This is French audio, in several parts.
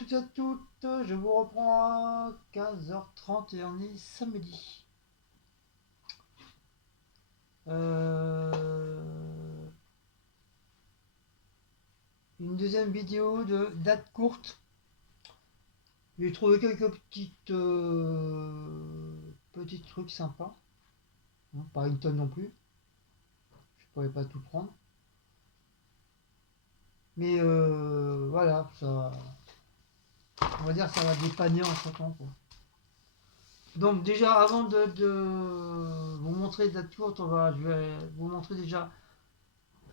toutes et à toutes, je vous reprends à 15h30 et on est samedi. Une deuxième vidéo de date courte. J'ai trouvé quelques petits trucs sympas. Pas une tonne non plus. Je pourrais pas tout prendre. Mais voilà, ça, on va dire ça va dépanner en ce temps, quoi. Donc déjà avant de vous montrer date courte, je vais vous montrer déjà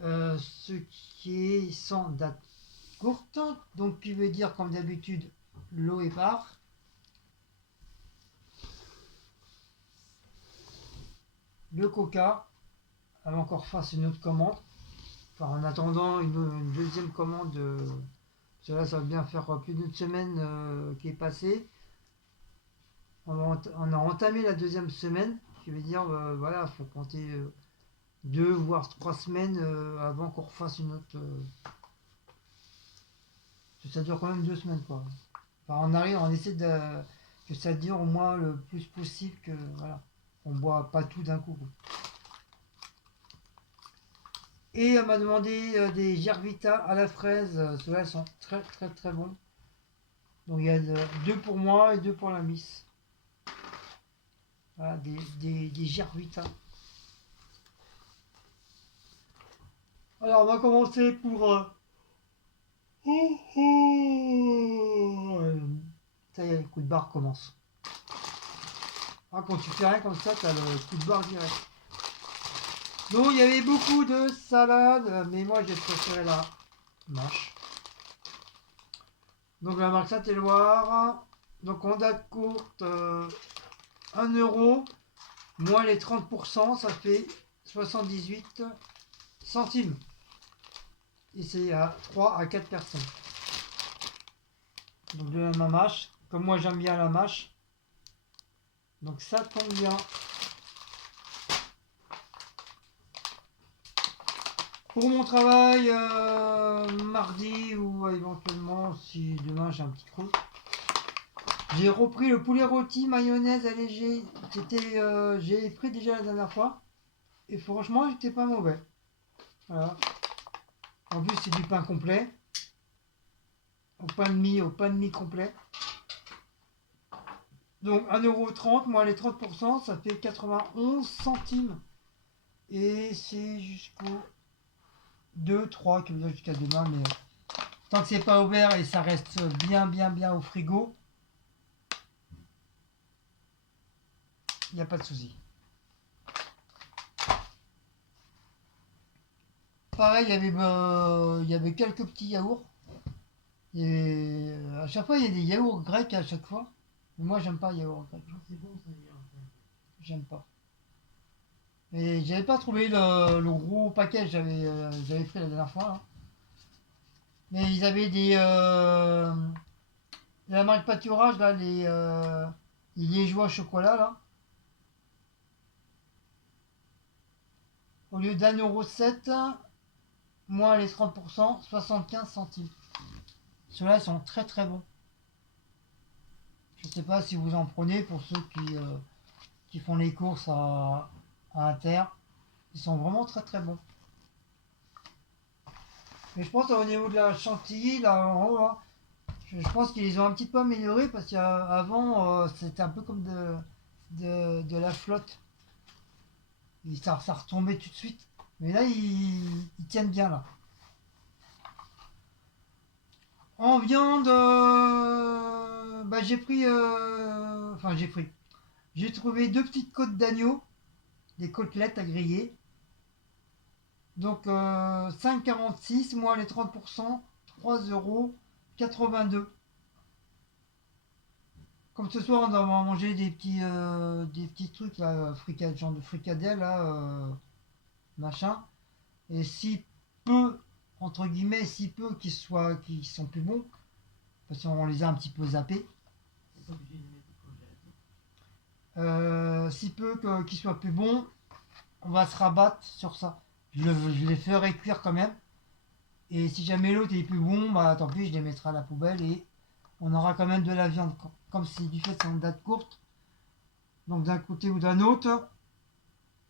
ce qui est sans date courte. Donc qui veut dire comme d'habitude l'eau est part. Le coca, avant qu'on refasse une autre commande. Enfin en attendant une deuxième commande. Parce que là ça va bien faire plus d'une semaine qui est passée. On a entamé la deuxième semaine. Qui veut dire voilà, il faut compter 2 voire 3 semaines avant qu'on refasse une autre. Ça dure quand même 2 semaines quoi. Enfin, on arrive, on essaie que ça dure au moins le plus possible, que voilà, on boit pas tout d'un coup, quoi. Et elle m'a demandé des Gervita à la fraise. Ceux-là sont très très très bons. Donc il y a deux pour moi et deux pour la miss. Voilà, des Gervita. Alors on va commencer pour ça y est, le coup de barre commence. Ah, quand tu fais rien comme ça, t'as le coup de barre direct. Donc il y avait beaucoup de salades, mais moi j'ai préféré la mâche. Donc la marque Saint-Éloi. Donc en date courte, 1 euro, moins les 30%, ça fait 78 centimes. Et c'est à 3 à 4 personnes. Donc de la mâche, comme moi j'aime bien la mâche. Donc ça tombe bien. Pour mon travail, mardi ou éventuellement si demain j'ai un petit creux, j'ai repris le poulet rôti mayonnaise allégé. J'ai pris déjà la dernière fois et franchement, il n'était pas mauvais. Voilà. En plus, c'est du pain complet, au pain de mie complet. Donc 1,30 € moins les 30%, ça fait 91 centimes. Et c'est jusqu'au 2, 3, qui veut dire jusqu'à demain, mais tant que c'est pas ouvert et ça reste bien au frigo, il n'y a pas de souci. Pareil, il y avait quelques petits yaourts. Et à chaque fois, il y a des yaourts grecs à chaque fois. Mais moi, j'aime pas les yaourts grecs. C'est bon, ça, j'aime pas. Et j'avais pas trouvé le gros paquet que j'avais pris la dernière fois, là. Mais ils avaient la marque pâturage, là, les liégeois au chocolat, là. Au lieu d'1,07 €, moins les 30%, 75 centimes. Ceux-là, ils sont très très bons. Je sais pas si vous en prenez pour ceux qui font les courses à Inter. Ils sont vraiment très très bons. Mais je pense au niveau de la chantilly, là en haut, là, je pense qu'ils ont un petit peu amélioré parce qu'avant c'était un peu comme de la flotte. Ça retombait tout de suite. Mais là, ils tiennent bien là. En viande, bah, j'ai pris. Enfin, j'ai pris. J'ai trouvé 2 petites côtes d'agneau, des côtelettes à griller. Donc 5,46 moins les 30%, 3,82 €. Comme ce soir, on va manger des petits trucs là, genre de fricadelle là, machin. Et si peu, entre guillemets, si peu qui sont plus bons, parce qu'on les a un petit peu zappés. Si peu qu'ils soient plus bons, on va se rabattre sur ça. Je les ferai cuire quand même. Et si jamais l'autre est plus bon, bah tant pis, je les mettrai à la poubelle et on aura quand même de la viande. Comme c'est du fait que c'est une date courte, donc d'un côté ou d'un autre,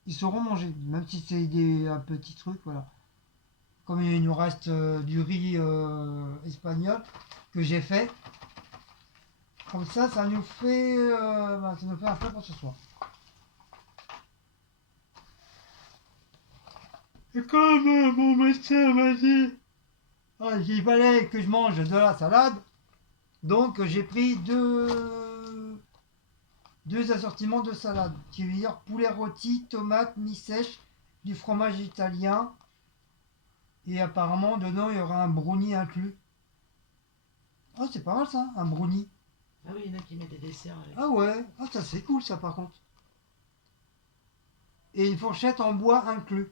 ils seront mangés, même si c'est un petit truc, voilà. Comme il nous reste du riz espagnol que j'ai fait, comme ça nous fait, ça nous fait un plat pour ce soir. Et comme mon médecin m'a dit qu'il fallait que je mange de la salade, donc j'ai pris deux assortiments de salade, qui veut dire poulet rôti, tomates, mi-sèche, du fromage italien, et apparemment dedans il y aura un brownie inclus. Ah, c'est pas mal ça, un brownie. Ah oui, il y en a qui mettent des desserts avec. Ah ouais, ah ça c'est cool ça par contre. Et une fourchette en bois inclus.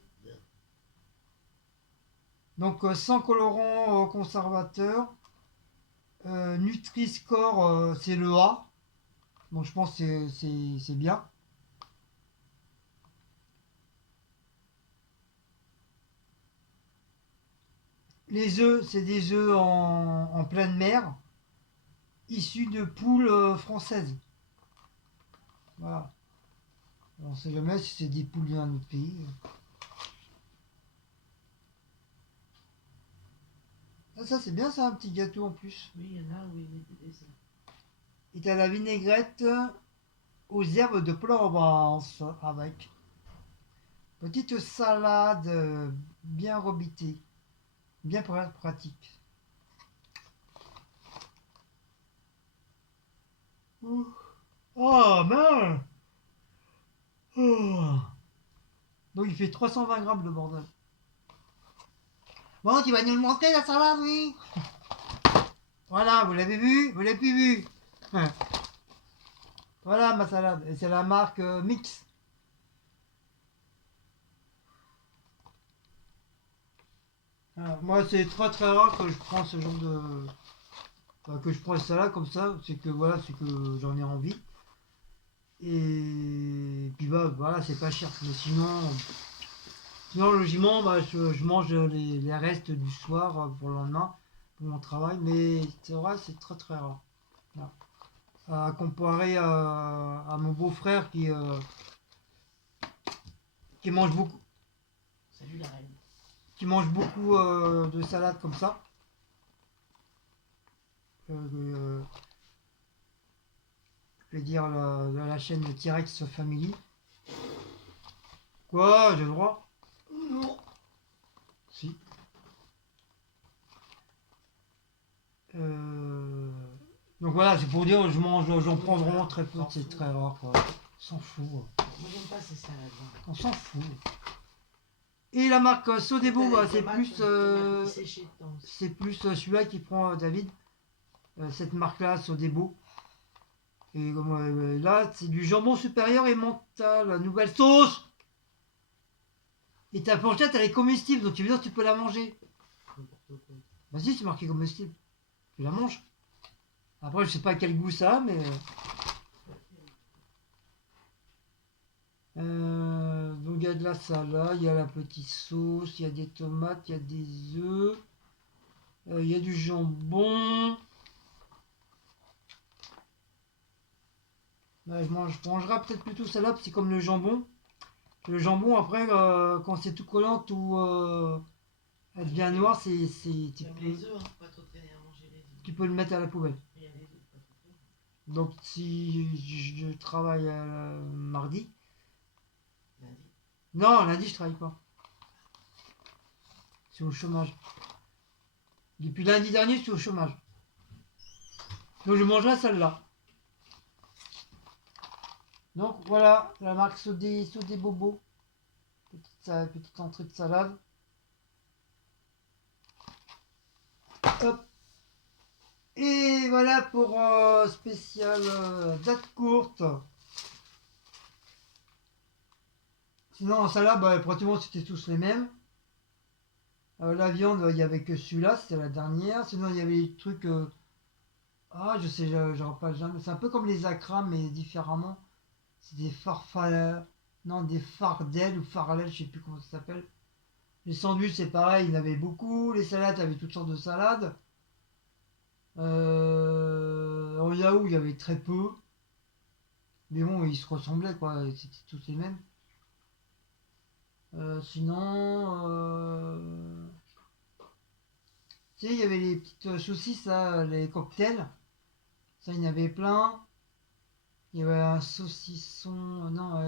Donc sans colorant conservateur. Nutri-Score c'est le A. Donc je pense que c'est bien. Les œufs, c'est des œufs en pleine mer, issus de poules françaises. Voilà. On ne sait jamais si c'est des poules d'un autre pays. Ah, ça c'est bien ça, un petit gâteau en plus. Oui, il y en a où ils mettent des desserts. Et t'as la vinaigrette aux herbes de Provence avec petite salade bien rebitée, bien pratique. Ouh. Oh mince. Oh. Donc il fait 320 grammes le bordel. Bon, tu vas nous le montrer la salade, oui. Voilà, vous l'avez vu? Vous l'avez plus vu? Voilà ma salade. Et c'est la marque Mix. Alors, moi, c'est très très rare que je prends ce genre de. Bah, que je prends une salade comme ça. C'est que voilà, c'est que j'en ai envie. Et puis bah, voilà, c'est pas cher. Mais sinon logiquement, bah, je mange les restes du soir pour le lendemain, pour mon travail. Mais c'est vrai, c'est très très rare. Voilà. À comparer à mon beau-frère qui mange beaucoup, Salut la reine. qui mange beaucoup de salade comme ça. Euh, je vais dire la chaîne T-Rex Family. Quoi? J'ai le droit? Non. Si. Euh, Donc voilà, c'est pour dire, j'en prends vraiment très peu, c'est très rare quoi. On s'en fout. Moi j'aime pas ces salades. On s'en fout. Et la marque Sodebo, bah, c'est plus celui-là qui prend David. Cette marque-là, Sodebo. Et là, c'est du jambon supérieur et mental, la nouvelle sauce. Et ta fourchette, elle est comestible, donc tu veux dire que tu peux la manger. Vas-y, c'est marqué comestible. Tu la manges. Après, je sais pas quel goût ça a, mais. Donc il y a de la salade, il y a la petite sauce, il y a des tomates, il y a des œufs, il y a du jambon. Je mangerai peut-être plutôt salade, c'est comme le jambon. Le jambon, après, quand c'est tout collant ou elle devient noire, Les œufs, hein, pas trop traîner à manger les œufs. tu peux le mettre à la poubelle. Il y a les œufs, pas trop traîner. Donc si je travaille mardi. Lundi. Non, lundi je travaille pas. C'est au chômage. Depuis lundi dernier, je suis au chômage. Donc je mangerai celle-là. Donc voilà, la marque Sodé Bobo. Petite entrée de salade. Hop. Et voilà pour spécial date courte. Sinon en salade, bah, pratiquement c'était tous les mêmes. La viande, il n'y avait que celui-là, c'était la dernière. Sinon il y avait des trucs. Ah, je sais, j'en parle jamais. C'est un peu comme les acras, mais différemment. C'est des farfales. Non, des fardelles ou farlelles, je sais plus comment ça s'appelle. Les sandwichs, c'est pareil, il y en avait beaucoup. Les salades, il y avait toutes sortes de salades. En Yahoo, il y avait très peu. Mais bon, ils se ressemblaient, quoi. C'était tous les mêmes. Sinon, tu sais, il y avait les petites saucisses, là, les cocktails. Ça, il y en avait plein. Il y avait un saucisson. Non,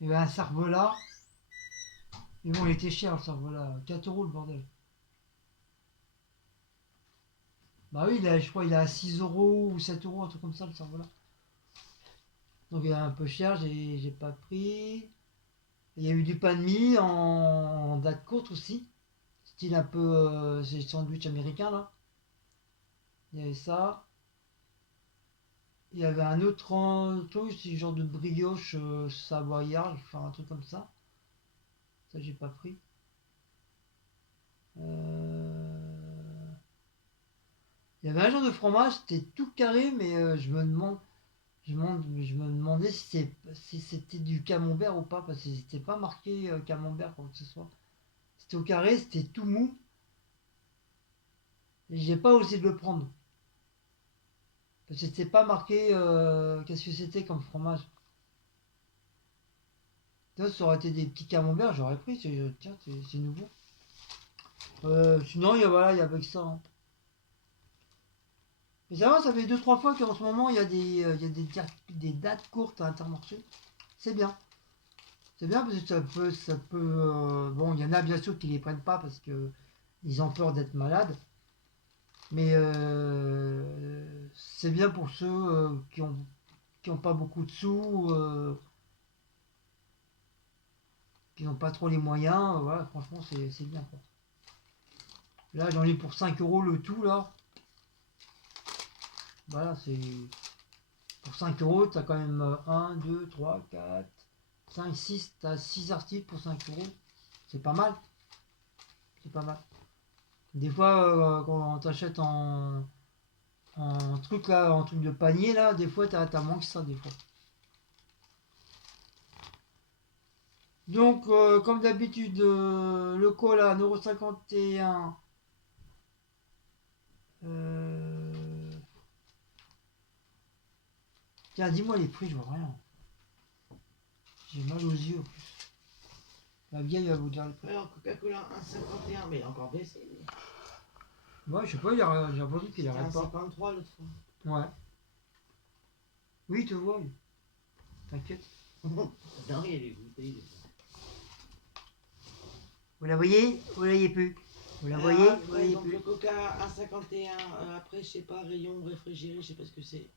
il y avait un cervelas. Mais bon, il était cher, le cervelas. 4 euros, le bordel. Bah oui, je crois il est à 6 euros ou 7 euros, un truc comme ça, le cervelas. Donc il est un peu cher, j'ai pas pris. Il y a eu du pain de mie en date courte aussi. Style un peu. C'est le sandwich américain, là. Il y avait ça. Il y avait un autre truc, c'est genre de brioche savoyard, enfin un truc comme ça. Ça, j'ai pas pris. Euh, Il y avait un genre de fromage, c'était tout carré, mais je me demandais si c'était du camembert ou pas, parce que c'était pas marqué camembert, quoi que ce soit. C'était au carré, c'était tout mou, et j'ai pas osé de le prendre. Parce que c'était pas marqué qu'est-ce que c'était comme fromage. Ça aurait été des petits camemberts, j'aurais pris, tiens, c'est nouveau. Sinon, voilà, il y avait que ça, hein. Mais ça va, ça fait deux trois fois qu'en ce moment, il y a des dates courtes à Intermarché. C'est bien. C'est bien parce que bon, il y en a bien sûr qui les prennent pas parce que ils ont peur d'être malades. Mais c'est bien pour ceux qui ont pas beaucoup de sous, qui n'ont pas trop les moyens. Voilà, franchement, c'est bien, quoi. Là, j'en ai pour 5 euros le tout, là. Voilà, c'est. Pour 5 euros, t'as quand même un 2 3 4 5 six. T'as 6 articles pour 5 euros. C'est pas mal. C'est pas mal. Des fois, quand t'achètes en truc là, en truc de panier là, des fois t'as moins que ça des fois. Donc comme d'habitude, le call à 1,51 €. Euh, Tiens, dis-moi les prix, je vois rien. J'ai mal aux yeux en plus. La vieille va vous dire les prix. Alors, Coca-Cola 1,51, mais il a encore baissé. Ouais, je sais pas, j'ai l'impression qu'il C'était arrête pas. 1,53 l'autre fois. Ouais. Oui, tu vois, oui. T'inquiète. Non, il y a les bouteilles. Vous la voyez? Vous la voyez plus. Vous la voyez? Vous la Ouais, voyez donc plus. le Coca 1,51. Après, je sais pas, rayon réfrigéré, je sais pas ce que c'est.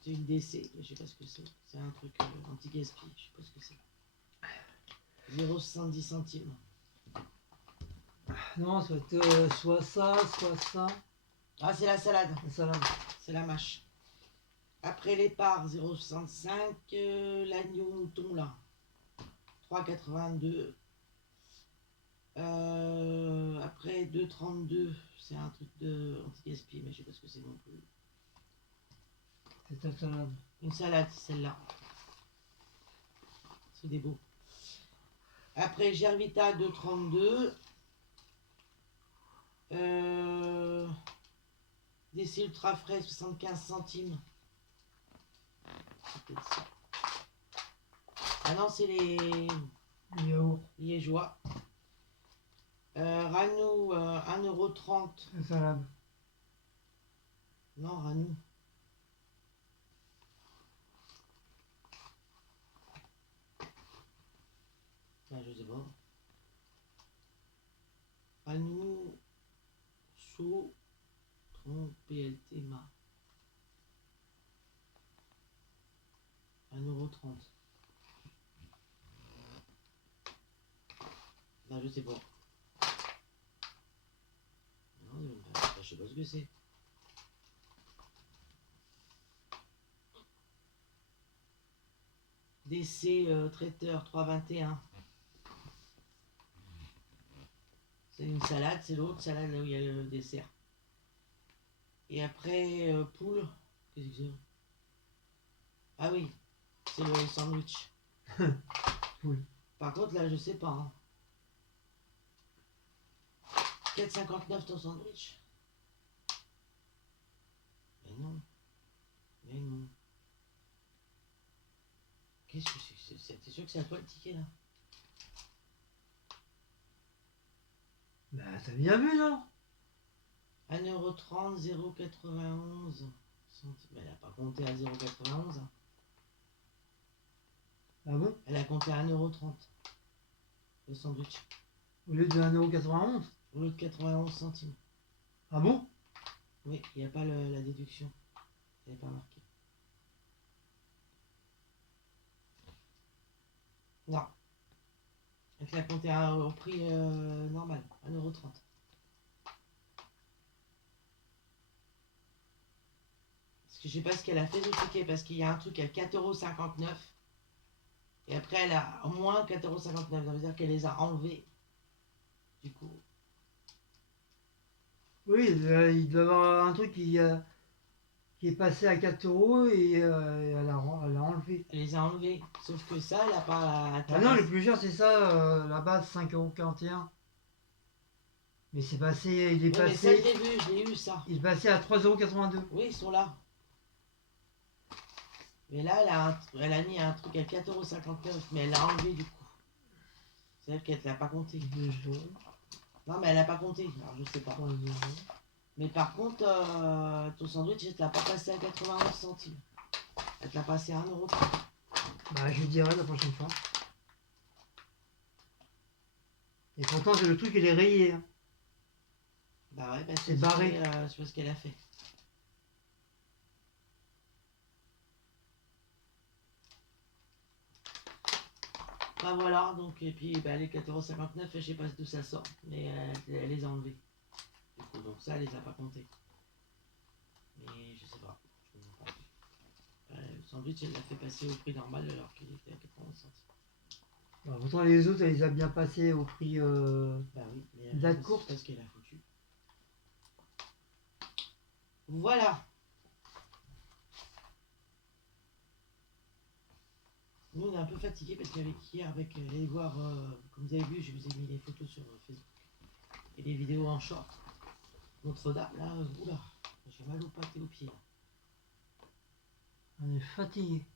C'est une DC, mais je sais pas ce que c'est. C'est un truc anti-gaspi, je sais pas ce que c'est. 0,70 centimes. Non, ça va être soit ça, soit ça. Ah, c'est la salade, La salade. c'est la mâche. Après les parts, 0,65. L'agneau mouton, là, 3,82. Après 2,32, c'est un truc de anti-gaspi, mais je sais pas ce que c'est non plus. C'est ta salade. Une salade, celle-là. C'est des beaux. Après Gervita 2,32. Des ultra frais 75 centimes. C'est peut-être ça. Ah non, c'est les Yaourt. liégeois. Ranou 1,30 €. La salade. Non, Ranou. Ah, je sais pas. Ranou chaud 30 PLT ma. 1,30 €. Là, je sais pas. Non, je sais pas ce que c'est. DC traiteur 3,21. C'est une salade, c'est l'autre salade là où il y a le dessert. Et après, poule, qu'est-ce que c'est? Ah oui, c'est le sandwich. Poule. Par contre, là, je sais pas, hein. 4,59 ton sandwich. Mais non. Mais non. Qu'est-ce que c'est? T'es sûr que c'est à toi le ticket là? Bah, t'as bien vu, non? 1,30€, 0,91 centimes. Mais elle a pas compté à 0,91. Hein. Ah bon? Elle a compté à 1,30€. Le sandwich. Au lieu de 1,91 €? Au lieu de 91 centimes. Ah bon? Oui, il n'y a pas la déduction. Elle n'est pas marquée. Non. Elle l'a compté au prix normal, 1,30€. Parce que je sais pas ce qu'elle a fait de ticket, parce qu'il y a un truc à 4,59€. Et après, elle a moins 4,59€. Ça veut dire qu'elle les a enlevés. Du coup. Oui, il doit y avoir un truc qui est passé à 4 € et elle a enlevé. Elle les a enlevés. Sauf que ça, elle a pas. Ah non, le plus cher, c'est ça, la base 5,41 €. Mais c'est passé, il est Oui, mais ça, je passé, l'ai vu, je l'ai eu, ça. il est passé à 3,82 €. Oui, ils sont là. Mais là, elle a mis un truc à 4,59€, mais elle l'a enlevé du coup. C'est-à-dire qu'elle ne l'a pas compté. Non, mais elle n'a pas compté, alors je sais pas. Mais par contre, ton sandwich, elle ne l'a pas passé à 91 centimes. Elle te l'a passé à 1,30€. Bah, je lui dirai la prochaine fois. Et pourtant, le truc, il est rayé. Hein. Bah ouais, c'est barré. Je sais pas ce qu'elle a fait. Bah voilà, donc, et puis bah, les 4,59€, je sais pas d'où ça sort, mais elle les a enlevés. Du coup, donc ça, elle les a pas comptés. Mais je sais pas. Je ne sais pas. Le sandwich, elle l'a fait passer au prix normal alors qu'il était à 91 centimes. Bah, pourtant, les autres, elle les a bien passés au prix Bah oui, mais date courte. C'est pas ce qu'elle a foutu. Voilà. Nous, on est un peu fatigués parce qu'avec hier, allez voir, comme vous avez vu, je vous ai mis les photos sur Facebook et les vidéos en short. Notre-Dame, là, oula, j'ai mal au pâté aux pieds. Là. On est fatigué.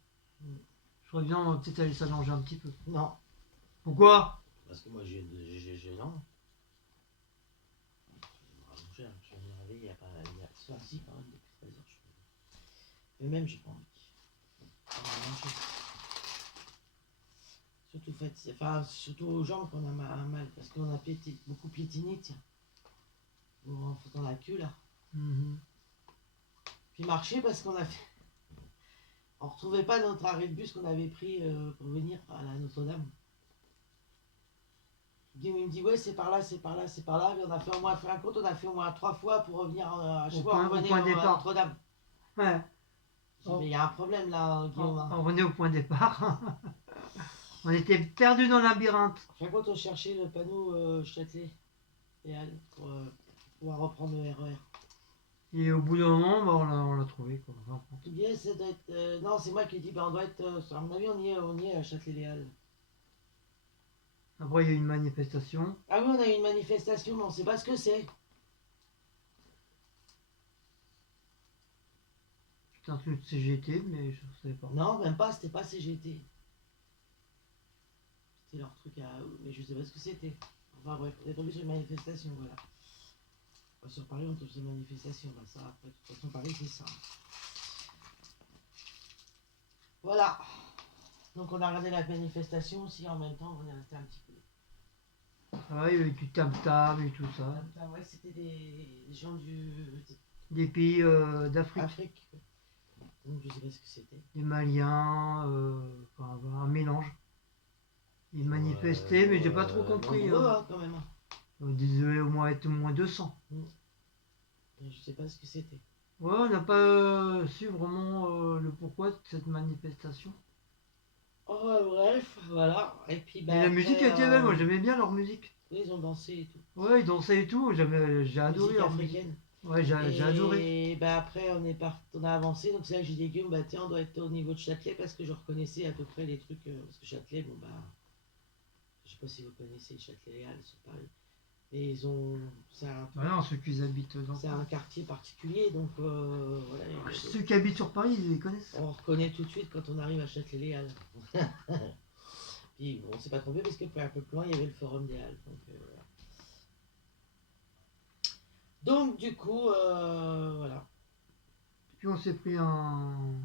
Je crois bien, on va peut-être aller s'allonger un petit peu. Non. Pourquoi? Parce que moi, j'ai non. Je vais me réveiller, il y a pas. Il y a ce soir-ci, quand même, depuis 13h. Mais même, j'ai pas envie. Surtout, surtout aux jambes qu'on a mal, parce qu'on a beaucoup piétiné, tiens. En faisant la queue, là. Puis marcher, parce qu'on a fait. On retrouvait pas notre arrêt de bus qu'on avait pris pour venir à la Notre-Dame. Il me dit, ouais, c'est par là, c'est par là, c'est par là. Mais on a fait au moins, fait un compte, on a fait au moins 3 fois pour revenir à chaque fois, on revenait à Notre-Dame. Ouais. Mais il y a un problème là, Guillaume. On revenait au point de départ. On était perdus dans le labyrinthe. Chaque fois, on cherchait le panneau Châtelet et Halle pour pouvoir reprendre le RER. Et au bout d'un moment, bah, on l'a trouvé. Quoi. Bien, ça doit être. Non, c'est moi qui ai dit, bah, on doit être. À mon avis, on y est à Châtelet-les-Halles. Après, il y a eu une manifestation. Ah oui, on a eu une manifestation, mais on ne sait pas ce que c'est. C'était un truc de CGT, mais je ne savais pas. Non, même pas, c'était pas CGT. C'était leur truc à eux, mais je sais pas ce que c'était. Enfin bref, on est tombé sur une manifestation, voilà. Sur Paris, on tombe sur une manifestation, bah ça, après, de toute façon, Paris, c'est ça. Voilà. Donc on a regardé la manifestation aussi, en même temps, on est resté un petit peu. Ah, il y avait du tam-tam et tout ça. Ouais, c'était des gens des pays d'Afrique. Afrique. Donc je sais pas ce que c'était. Des Maliens, enfin, un mélange. Ils manifestaient, mais j'ai pas trop compris. Nombreux, hein, quand même. Ils devaient au moins être au moins 200. Je sais pas ce que c'était. Ouais, on n'a pas su vraiment le pourquoi de cette manifestation. Oh, bref, voilà. Et puis, bah, la musique était belle, moi j'aimais bien leur musique. Oui, ils ont dansé et tout. Ouais, ils dansaient et tout, j'ai adoré leur musique. Ouais, j'ai adoré. Et bah après, on a avancé, donc c'est là que j'ai dit, Guillaume, bah tiens, on doit être au niveau de Châtelet, parce que je reconnaissais à peu près les trucs, parce que Châtelet, bon bah, je sais pas si vous connaissez Châtelet-les-Halles sur Paris. Et ils ont. C'est un, Bah non, ceux qui habitent dans c'est un quartier particulier, donc voilà. Ceux qui habitent sur Paris, ils les connaissent. On reconnaît tout de suite quand on arrive à Châtelet-les-Halles. Puis bon, on s'est pas trompé parce que un peu plus loin, il y avait le forum des Halles. Voilà. Donc du coup, voilà. Puis on s'est pris un.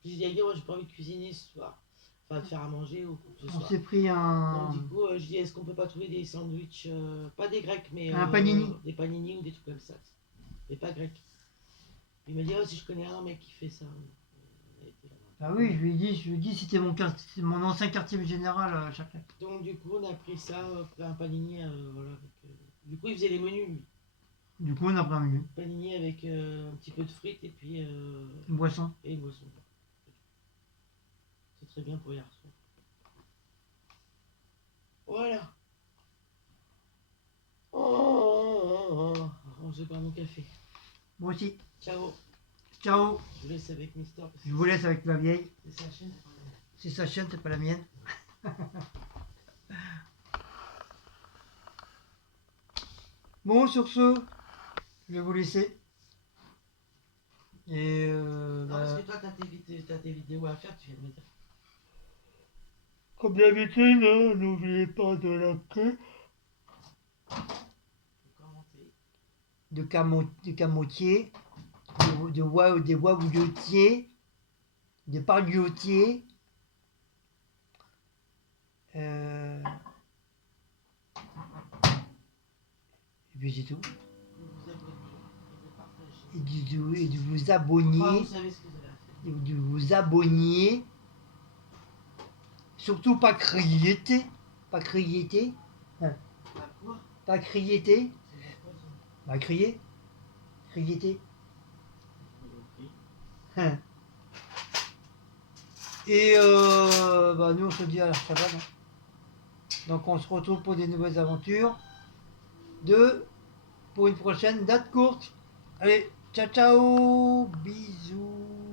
Puis j'ai dit, moi j'ai pas envie de cuisiner ce soir. Enfin, de faire à manger ou quoi que ce On soit. s'est pris un. Donc du coup, je dis, est-ce qu'on peut pas trouver des sandwichs, pas des grecs, mais Un panini. des panini ou des trucs comme ça. Mais pas grecs. Il m'a dit, oh, si je connais un mec qui fait ça. On a été là-bas. Ah oui, je lui ai dit c'était mon quartier, mon ancien quartier général à Châtelet. Donc du coup, on a pris ça, un panini, voilà. Du coup, il faisait les menus, lui. Du coup, on a pris un menu. Panini avec un petit peu de frites et puis Une boisson. et une boisson. C'est très bien pour hier soir. Voilà. Oh, je vais boire mon café. Moi aussi. Ciao. Ciao. Je vous laisse avec Mister. parce que Je vous laisse avec la vieille. C'est sa chaîne. C'est sa chaîne, c'est pas la mienne. Bon, sur ce, je vais vous laisser. Et Non, parce que toi, t'as tes vidéos à faire, tu viens de me dire. comme d'habitude, n'oubliez pas de liker, Faut commenter. de camotier, des waouillotiers, des parliotiers. Et puis c'est tout. De vous abonner et de partager. Et de vous Enfin, abonner. vous savez ce que vous avez à faire. Et de vous abonner. Surtout pas crier. Pas crier. Bah quoi? Pas crier. C'est la quoi ça? Bah crier. Crier. Ok. Et bah nous on se dit à la prochaine. Donc on se retrouve pour des nouvelles aventures. Pour une prochaine date courte. Allez, ciao ciao. Bisous.